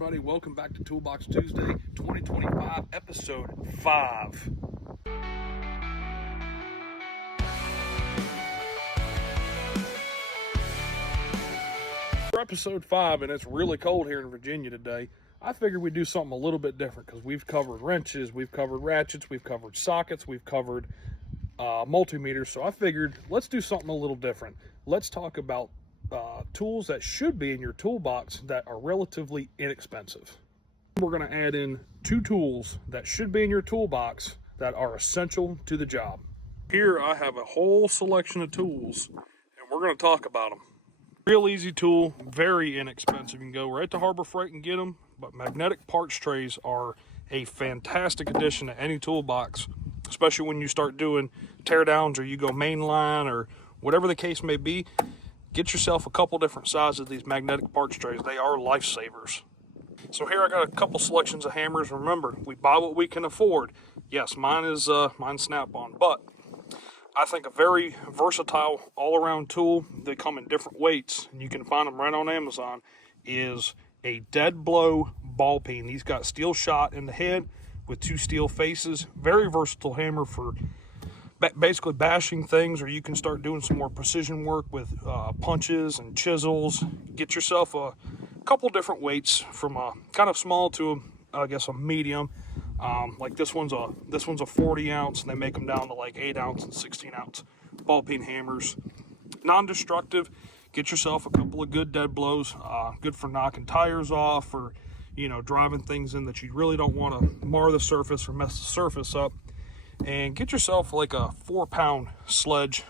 everybody, welcome back to Toolbox Tuesday 2025, episode 5. For episode 5, and it's really cold here in Virginia today, I figured we'd do something a little bit different because we've covered wrenches, we've covered ratchets, we've covered sockets, we've covered multimeters. So I figured let's do something a little different. Let's talk about tools that should be in your toolbox that are relatively inexpensive. We're going to add in 2 tools that should be in your toolbox that are essential to the job. Here I have a whole selection of tools and we're going to talk about them. Real easy tool, very inexpensive. You can go right to Harbor Freight and get them, but magnetic parts trays are a fantastic addition to any toolbox, especially when you start doing tear downs or you go mainline or whatever the case may be. Get yourself a couple different sizes of these magnetic parts trays. They are lifesavers. So here I got a couple selections of hammers. Remember, we buy what we can afford. Yes, mine's Snap-on, but I think a very versatile all-around tool. They come in different weights, and you can find them right on Amazon, is a dead blow ball peen. These got steel shot in the head with 2 steel faces. Very versatile hammer for basically bashing things, or you can start doing some more precision work with punches and chisels. Get yourself a couple different weights, from a kind of small to I guess a medium. Like this one's a 40 ounce, and they make them down to like 8 ounce and 16 ounce ball peen hammers. Non-destructive. Get yourself a couple of good dead blows. Good for knocking tires off, or driving things in that you really don't want to mar the surface or mess the surface up. And get yourself like a 4-pound sledge.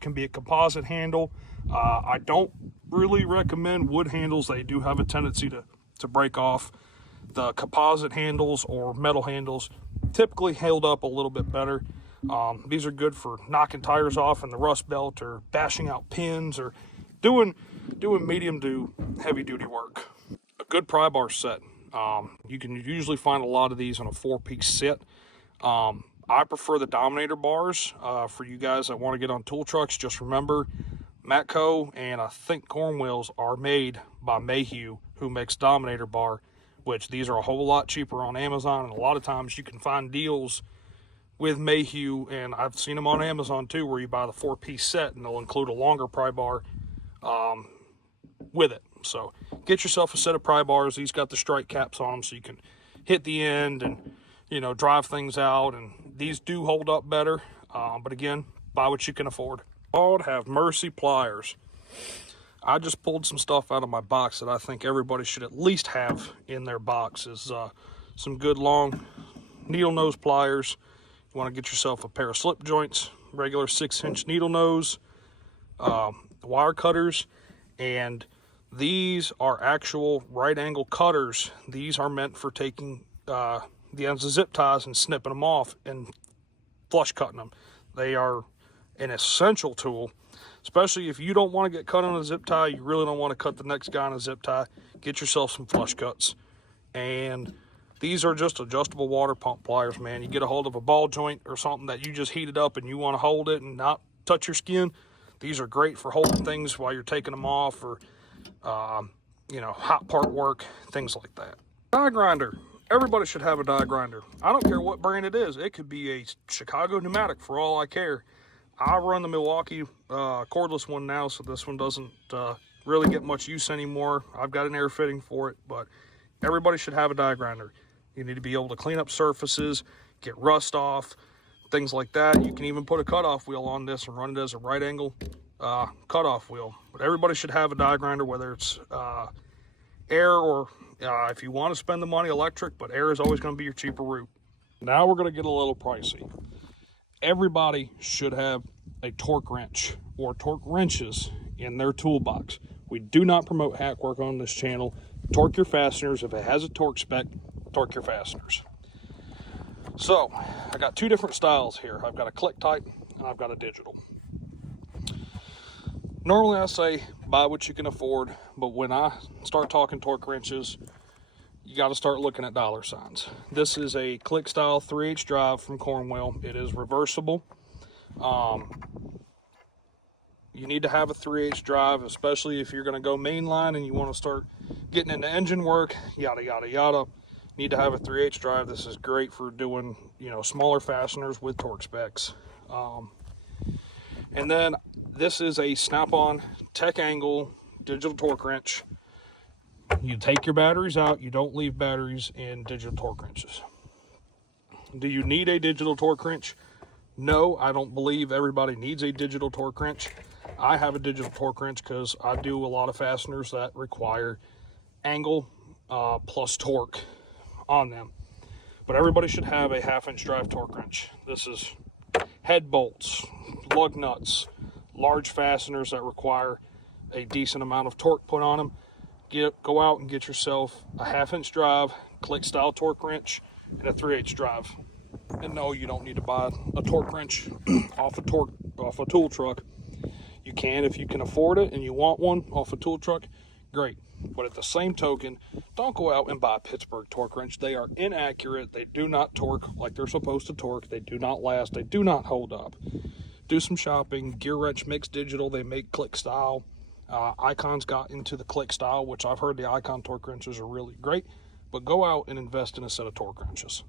Can be a composite handle. I don't really recommend wood handles. They do have a tendency to break off. The composite handles or metal handles typically held up a little bit better. These are good for knocking tires off in the rust belt, or bashing out pins, or doing medium to heavy duty work. A good pry bar set. You can usually find a lot of these on a 4-piece set. I prefer the Dominator bars. For you guys that want to get on tool trucks, just remember Matco and I think Cornwells are made by Mayhew, who makes Dominator bar, which these are a whole lot cheaper on Amazon, and a lot of times you can find deals with Mayhew, and I've seen them on Amazon too, where you buy the 4-piece set and they'll include a longer pry bar with it. So get yourself a set of pry bars. These got the strike caps on them, so you can hit the end and drive things out, and these do hold up better. But again, buy what you can afford. Lord have mercy, pliers. I just pulled some stuff out of my box that I think everybody should at least have in their box. Is some good long needle nose pliers. You want to get yourself a pair of slip joints, regular 6-inch needle nose, wire cutters, and these are actual right angle cutters. These are meant for taking the ends of zip ties and snipping them off and flush cutting them. They are an essential tool, especially if you don't want to get cut on a zip tie. You really don't want to cut the next guy on a zip tie. Get yourself some flush cuts. And these are just adjustable water pump pliers, man. You get a hold of a ball joint or something that you just heated up and you want to hold it and not touch your skin. These are great for holding things while you're taking them off, or hot part work, things like that. Die grinder. Everybody should have a die grinder. I don't care what brand it is. It could be a Chicago pneumatic for all I care. I run the Milwaukee cordless one now, so this one doesn't really get much use anymore. I've got an air fitting for it, but everybody should have a die grinder. You need to be able to clean up surfaces, get rust off, things like that. You can even put a cutoff wheel on this and run it as a right angle cutoff wheel. But everybody should have a die grinder, whether it's air or if you want to spend the money, electric, but air is always going to be your cheaper route. Now we're going to get a little pricey. Everybody should have a torque wrench or torque wrenches in their toolbox. We do not promote hack work on this channel. Torque your fasteners. If it has a torque spec, torque your fasteners. So I got 2 different styles here. I've got a click type and I've got a digital. Normally I say buy what you can afford, but when I start talking torque wrenches, you got to start looking at dollar signs. This is a click style 3/8 drive from Cornwell. It is reversible. You need to have a 3/8 drive, especially if you're going to go mainline and you want to start getting into engine work, yada, yada, yada. Need to have a 3/8 drive. This is great for doing, smaller fasteners with torque specs. And then this is a snap-on tech angle digital torque wrench. You take your batteries out. You don't leave batteries in digital torque wrenches. Do you need a digital torque wrench? No, I don't believe everybody needs a digital torque wrench. I have a digital torque wrench because I do a lot of fasteners that require angle plus torque on them. But everybody should have a 1/2-inch drive torque wrench. This is head bolts, lug nuts, large fasteners that require a decent amount of torque put on them. Go out and get yourself a 1/2-inch drive, click style torque wrench, and a 3/8 drive. And no, you don't need to buy a torque wrench off a tool truck. You can if you can afford it and you want one off a tool truck, great. But at the same token, don't go out and buy a Pittsburgh torque wrench. They are inaccurate. They do not torque like they're supposed to torque. They do not last. They do not hold up. Do some shopping. Gear Wrench makes digital. They make click style. Icon's got into the click style, which I've heard the Icon torque wrenches are really great. But go out and invest in a set of torque wrenches.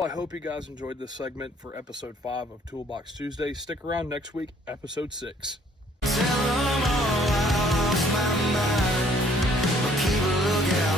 I hope you guys enjoyed this segment for episode 5 of Toolbox Tuesday. Stick around next week, episode 6. Tell 'em all I lost my mind, but keep a lookout.